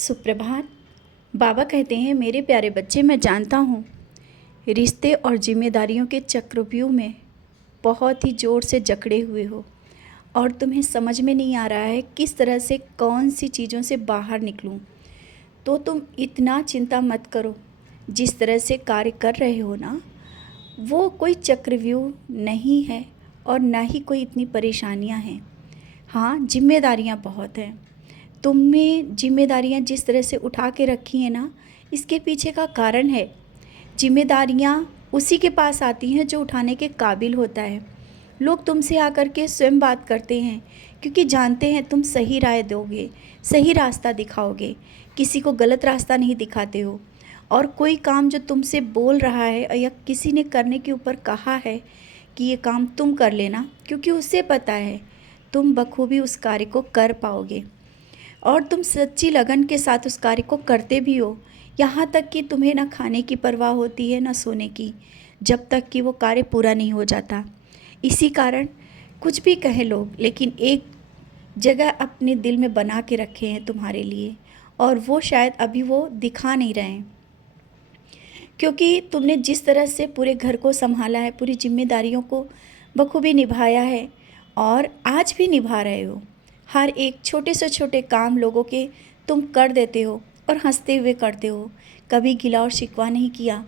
सुप्रभात। बाबा कहते हैं, मेरे प्यारे बच्चे, मैं जानता हूँ रिश्ते और जिम्मेदारियों के चक्रव्यूह में बहुत ही ज़ोर से जकड़े हुए हो और तुम्हें समझ में नहीं आ रहा है किस तरह से कौन सी चीज़ों से बाहर निकलूं। तो तुम इतना चिंता मत करो। जिस तरह से कार्य कर रहे हो ना, वो कोई चक्रव्यूह नहीं है और ना ही कोई इतनी परेशानियां हैं। हाँ, जिम्मेदारियां बहुत हैं। तुमने जिम्मेदारियां जिस तरह से उठा के रखी हैं ना, इसके पीछे का कारण है। जिम्मेदारियां उसी के पास आती हैं जो उठाने के काबिल होता है। लोग तुमसे आकर के स्वयं बात करते हैं क्योंकि जानते हैं तुम सही राय दोगे, सही रास्ता दिखाओगे, किसी को गलत रास्ता नहीं दिखाते हो। और कोई काम जो तुमसे बोल रहा है या किसी ने करने के ऊपर कहा है कि ये काम तुम कर लेना, क्योंकि उसे पता है तुम बखूबी उस कार्य को कर पाओगे और तुम सच्ची लगन के साथ उस कार्य को करते भी हो। यहाँ तक कि तुम्हें ना खाने की परवाह होती है ना सोने की, जब तक कि वो कार्य पूरा नहीं हो जाता। इसी कारण कुछ भी कहें लोग, लेकिन एक जगह अपने दिल में बना के रखे हैं तुम्हारे लिए, और वो शायद अभी वो दिखा नहीं रहे हैं, क्योंकि तुमने जिस तरह से पूरे घर को संभाला है, पूरी जिम्मेदारियों को बखूबी निभाया है और आज भी निभा रहे हो। हर एक छोटे से छोटे काम लोगों के तुम कर देते हो और हंसते हुए करते हो। कभी गिला और शिकवा नहीं किया,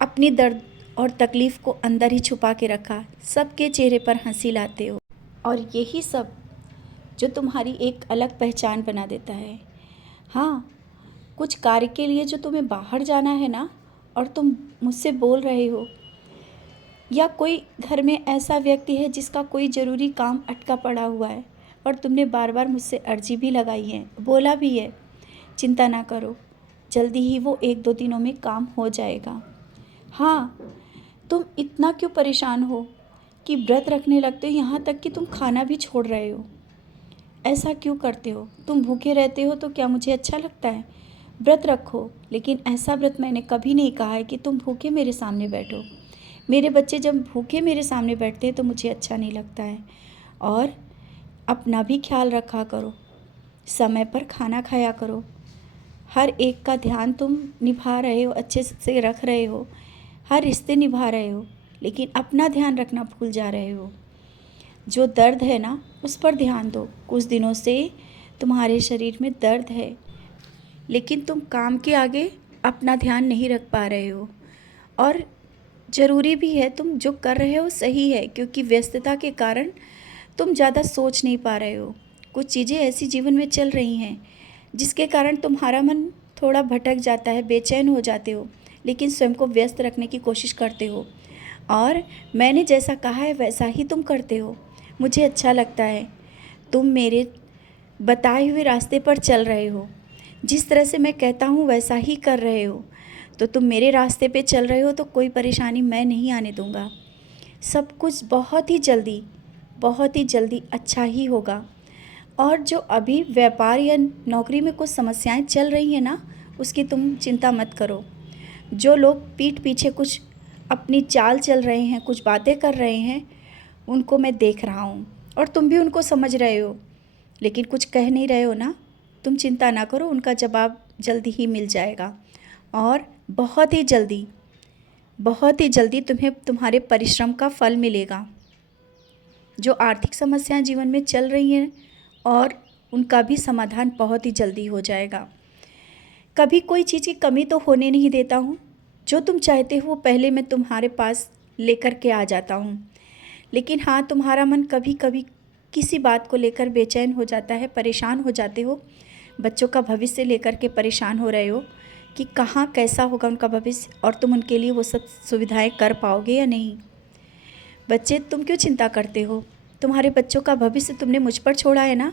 अपनी दर्द और तकलीफ़ को अंदर ही छुपा के रखा, सबके चेहरे पर हंसी लाते हो। और यही सब जो तुम्हारी एक अलग पहचान बना देता है। हाँ, कुछ कार्य के लिए जो तुम्हें बाहर जाना है ना, और तुम मुझसे बोल रहे हो, या कोई घर में ऐसा व्यक्ति है जिसका कोई ज़रूरी काम अटका पड़ा हुआ है और तुमने बार बार मुझसे अर्जी भी लगाई है, बोला भी है, चिंता ना करो, जल्दी ही वो 1-2 दिनों में काम हो जाएगा। हाँ, तुम इतना क्यों परेशान हो कि व्रत रखने लगते हो, यहाँ तक कि तुम खाना भी छोड़ रहे हो। ऐसा क्यों करते हो? तुम भूखे रहते हो तो क्या मुझे अच्छा लगता है? व्रत रखो, लेकिन ऐसा व्रत मैंने कभी नहीं कहा है कि तुम भूखे मेरे सामने बैठो। मेरे बच्चे जब भूखे मेरे सामने बैठते हैं तो मुझे अच्छा नहीं लगता है। और अपना भी ख्याल रखा करो, समय पर खाना खाया करो। हर एक का ध्यान तुम निभा रहे हो, अच्छे से रख रहे हो, हर रिश्ते निभा रहे हो, लेकिन अपना ध्यान रखना भूल जा रहे हो। जो दर्द है ना, उस पर ध्यान दो। कुछ दिनों से तुम्हारे शरीर में दर्द है, लेकिन तुम काम के आगे अपना ध्यान नहीं रख पा रहे हो। और ज़रूरी भी है, तुम जो कर रहे हो सही है, क्योंकि व्यस्तता के कारण तुम ज़्यादा सोच नहीं पा रहे हो। कुछ चीज़ें ऐसी जीवन में चल रही हैं जिसके कारण तुम्हारा मन थोड़ा भटक जाता है, बेचैन हो जाते हो, लेकिन स्वयं को व्यस्त रखने की कोशिश करते हो। और मैंने जैसा कहा है वैसा ही तुम करते हो। मुझे अच्छा लगता है, तुम मेरे बताए हुए रास्ते पर चल रहे हो। जिस तरह से मैं कहता हूँ वैसा ही कर रहे हो, तो तुम मेरे रास्ते पे चल रहे हो, तो कोई परेशानी मैं नहीं आने दूँगा। सब कुछ बहुत ही जल्दी अच्छा ही होगा। और जो अभी व्यापार या नौकरी में कुछ समस्याएं चल रही हैं ना, उसकी तुम चिंता मत करो। जो लोग पीठ पीछे कुछ अपनी चाल चल रहे हैं, कुछ बातें कर रहे हैं, उनको मैं देख रहा हूँ और तुम भी उनको समझ रहे हो, लेकिन कुछ कह नहीं रहे हो ना। तुम चिंता ना करो, उनका जवाब जल्दी ही मिल जाएगा और बहुत ही जल्दी तुम्हें तुम्हारे परिश्रम का फल मिलेगा। जो आर्थिक समस्याएं जीवन में चल रही हैं, और उनका भी समाधान बहुत ही जल्दी हो जाएगा। कभी कोई चीज़ की कमी तो होने नहीं देता हूँ। जो तुम चाहते हो वो पहले मैं तुम्हारे पास लेकर के आ जाता हूँ। लेकिन हाँ, तुम्हारा मन कभी कभी किसी बात को लेकर बेचैन हो जाता है, परेशान हो जाते हो। बच्चों का भविष्य लेकर के परेशान हो रहे हो कि कहाँ कैसा होगा उनका भविष्य, और तुम उनके लिए वो सब सुविधाएं कर पाओगे या नहीं। बच्चे, तुम क्यों चिंता करते हो? तुम्हारे बच्चों का भविष्य तुमने मुझ पर छोड़ा है ना,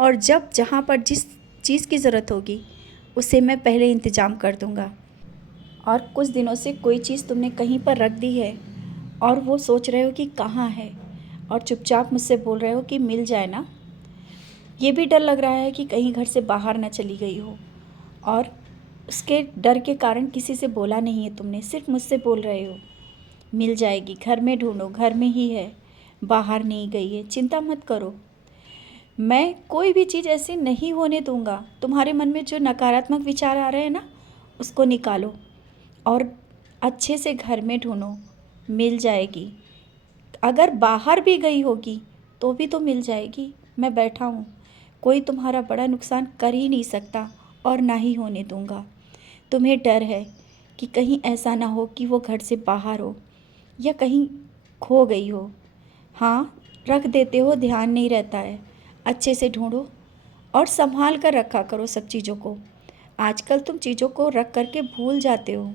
और जब जहाँ पर जिस चीज़ की ज़रूरत होगी उसे मैं पहले इंतज़ाम कर दूँगा। और कुछ दिनों से कोई चीज़ तुमने कहीं पर रख दी है और वो सोच रहे हो कि कहाँ है, और चुपचाप मुझसे बोल रहे हो कि मिल जाए ना। ये भी डर लग रहा है कि कहीं घर से बाहर ना चली गई हो, और उसके डर के कारण किसी से बोला नहीं है तुमने, सिर्फ मुझसे बोल रहे हो। मिल जाएगी, घर में ढूंढो, घर में ही है, बाहर नहीं गई है, चिंता मत करो। मैं कोई भी चीज़ ऐसी नहीं होने दूंगा। तुम्हारे मन में जो नकारात्मक विचार आ रहे हैं ना, उसको निकालो और अच्छे से घर में ढूंढो, मिल जाएगी। अगर बाहर भी गई होगी तो भी तो मिल जाएगी। मैं बैठा हूँ, कोई तुम्हारा बड़ा नुकसान कर ही नहीं सकता और ना ही होने दूंगा। तुम्हें डर है कि कहीं ऐसा ना हो कि वो घर से बाहर हो या कहीं खो गई हो। हाँ, रख देते हो, ध्यान नहीं रहता है। अच्छे से ढूंढो और संभाल कर रखा करो सब चीज़ों को। आजकल तुम चीज़ों को रख करके भूल जाते हो।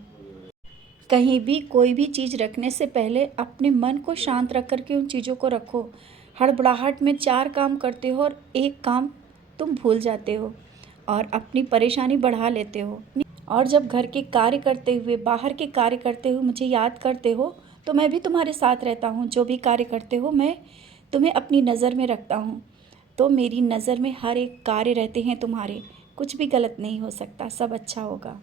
कहीं भी कोई भी चीज़ रखने से पहले अपने मन को शांत रख कर के उन चीज़ों को रखो। हड़बड़ाहट में 4 काम करते हो और एक काम तुम भूल जाते हो और अपनी परेशानी बढ़ा लेते हो। और जब घर के कार्य करते हुए, बाहर के कार्य करते हुए मुझे याद करते हो, तो मैं भी तुम्हारे साथ रहता हूँ। जो भी कार्य करते हो मैं तुम्हें अपनी नज़र में रखता हूँ। तो मेरी नज़र में हर एक कार्य रहते हैं तुम्हारे। कुछ भी गलत नहीं हो सकता, सब अच्छा होगा।